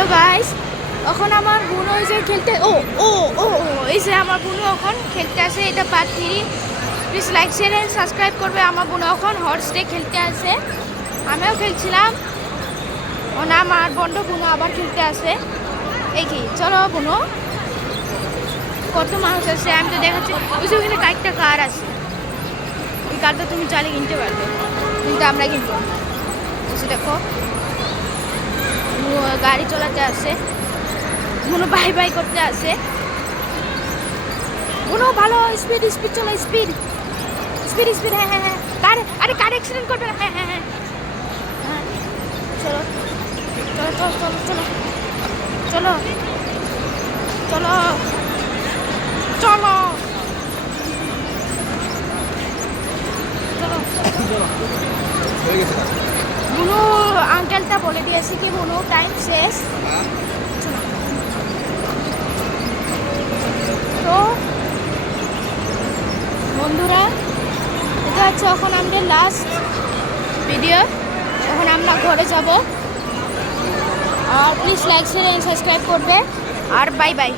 Hello guys, এখন আমার বোনও এই যে খেলতে ও ও ও এই যে আমার বোনও এখন খেলতে আসে। এটা part 3। Please like share and subscribe করবে। আমার বোনও এখন হর্স ডে খেলতে আসে, আমিও খেলছিলাম। ও না, আমার বন্ধ বোনও আবার খেলতে আসে। এই কি, চলো বোনও, কত মানুষ আছে আমি তো দেখাচ্ছি। ওই যে ওখানে কয়েকটা কার আছে, ওই কারটা তুমি চালিয়ে কিনতে পারবে, কিন্তু আমরা কিনবো। দেখো গাড়ি চালাতে আসে, মনো বাই বাই করতে আসে। মনো ভালো স্পিড স্পিড চলো, স্পিড স্পিড স্পিড। হ্যাঁ হ্যাঁ হ্যাঁ, কার, আরে কার অ্যাক্সিডেন্ট করবে না। হ্যাঁ হ্যাঁ হ্যাঁ হ্যাঁ, চলো চলো চলো চলো চলো চলো চলো চলো চলো। বুনু আঙ্কেলটা বলে দিয়েছে কি বুনু টাইম শেষ। তো বন্ধুরা, এটা হচ্ছে এখন আমাদের লাস্ট ভিডিও। এখন আমরা ঘরে যাব। আর please like share and subscribe করবে। আর বাই বাই।